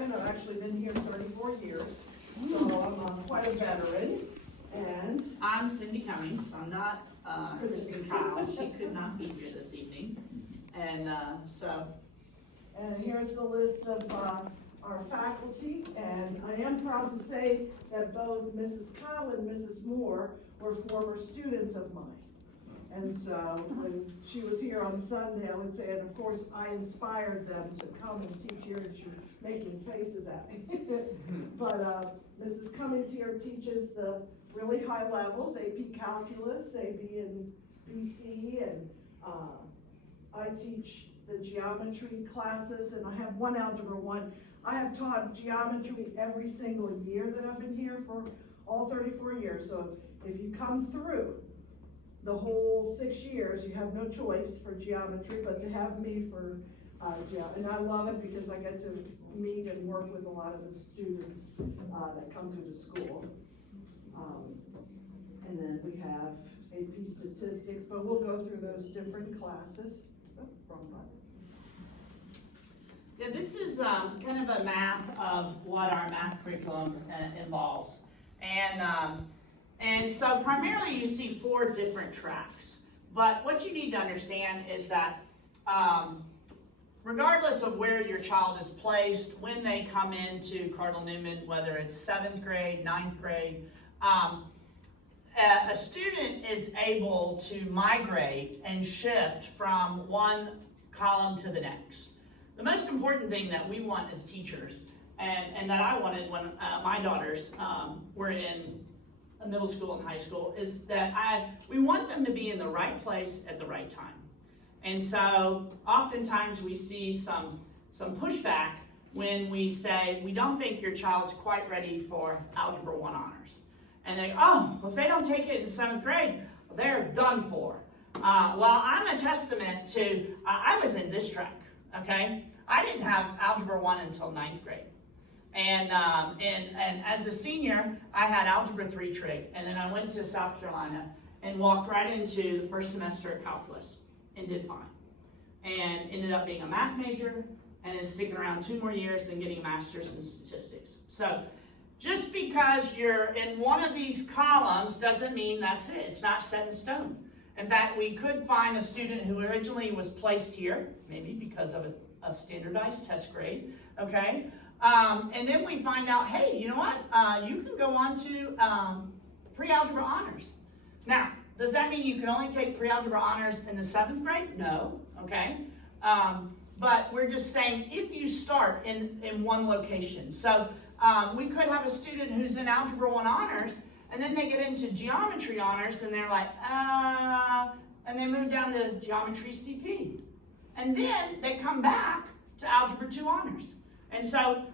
department. I've actually been here 34 years, so I'm quite a veteran. And I'm Cindy Cummings. I'm not Kristen Kyle. She could not be here this evening. And And here's the list of our faculty, and I am proud to say that both Mrs. Kyle and Mrs. Moore were former students of mine. And so when she was here on Sunday, I would say, and of course I inspired them to come and teach here, and she was making faces at me. But Mrs. Cummings here teaches the really high levels, AP Calculus, AB and BC, and I teach the geometry classes, and I have one Algebra 1. I have taught geometry every single year that I've been here for all 34 years. So if you come through the whole 6 years, you have no choice for geometry but to have me for and I love it because I get to meet and work with a lot of the students that come through the school. And then we have AP Statistics, but we'll go through those different classes. Oh, wrong button. yeah, this is kind of a map of what our math curriculum involves. And so primarily you see 4 different tracks. But what you need to understand is that regardless of where your child is placed, when they come into Cardinal Newman, whether it's 7th grade, 9th grade, a student is able to migrate and shift from one column to the next. The most important thing that we want as teachers, and that I wanted when my daughters were in middle school and high school, is that we want them to be in the right place at the right time. And so oftentimes we see some pushback when we say, we don't think your child's quite ready for Algebra 1 honors. And they go, oh, well, if they don't take it in 7th grade, they're done for. Well, I'm a testament to, I was in this track, okay? I didn't have Algebra 1 until 9th grade. And as a senior, I had Algebra 3 trig, and then I went to South Carolina and walked right into the first semester of calculus and did fine. And ended up being a math major, and then sticking around 2 more years and getting a master's in statistics. So just because you're in one of these columns doesn't mean that's it. It's not set in stone. In fact, we could find a student who originally was placed here, maybe because of a standardized test grade, okay? And then we find out, hey, you know what? You can go on to pre-algebra honors. Now, does that mean you can only take pre-algebra honors in the 7th grade? No, okay? But we're just saying if you start in one location. So we could have a student who's in Algebra 1 honors, and then they get into geometry honors, and they're like, and they move down to geometry CP. And then they come back to Algebra 2 honors. And so,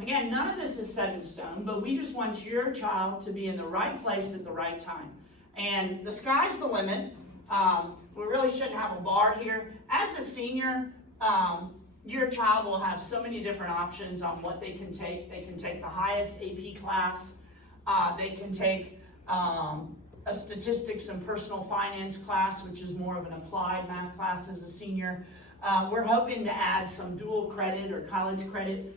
again, none of this is set in stone, but we just want your child to be in the right place at the right time. And the sky's the limit. We really shouldn't have a bar here. As a senior, your child will have so many different options on what they can take. They can take the highest AP class. They can take a statistics and personal finance class, which is more of an applied math class as a senior. We're hoping to add some dual credit or college credit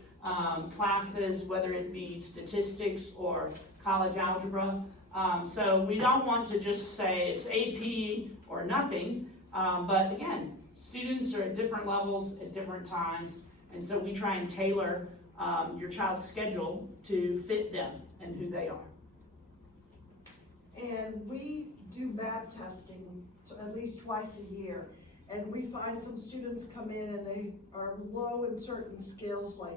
classes, whether it be statistics or college algebra. So we don't want to just say it's AP or nothing, but again, students are at different levels at different times, and so we try and tailor your child's schedule to fit them and who they are. And we do math testing at least twice a year. And we find some students come in and they are low in certain skills, like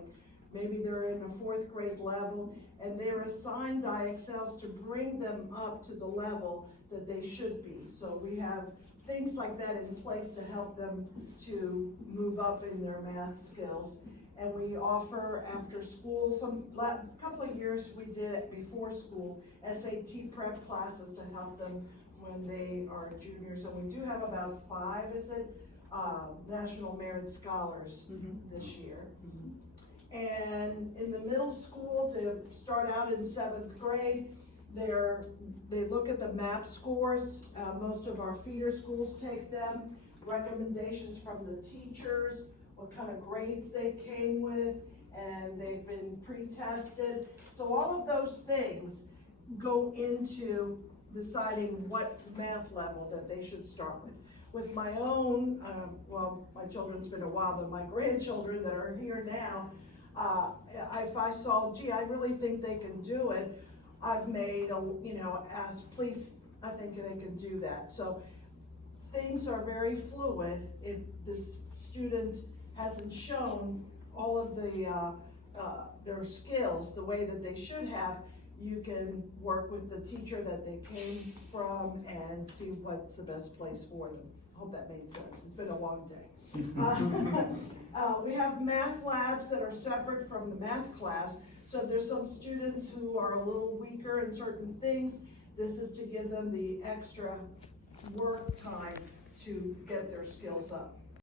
maybe they're in a 4th grade level, and they're assigned IXLs to bring them up to the level that they should be. So we have things like that in place to help them to move up in their math skills. And we offer after school, a couple of years we did it before school, SAT prep classes to help them when they are juniors. And we do have about 5, National Merit Scholars this year. And in the middle school, to start out in 7th grade, they look at the MAP scores. Most of our feeder schools take them. Recommendations from the teachers, what kind of grades they came with, and they they've been pre-tested. So all of those things go into deciding what math level that they should start with. With my own, well, my children's been a while, but my grandchildren that are here now, if I saw, gee, I really think they can do it, I've made ask, please, I think they can do that. So things are very fluid. If this student hasn't shown all of their skills the way that they should have, you can work with the teacher that they came from and see what's the best place for them. Hope that made sense. It's been a long day. We have math labs that are separate from the math class. So there's some students who are a little weaker in certain things. This is to give them the extra work time to get their skills up.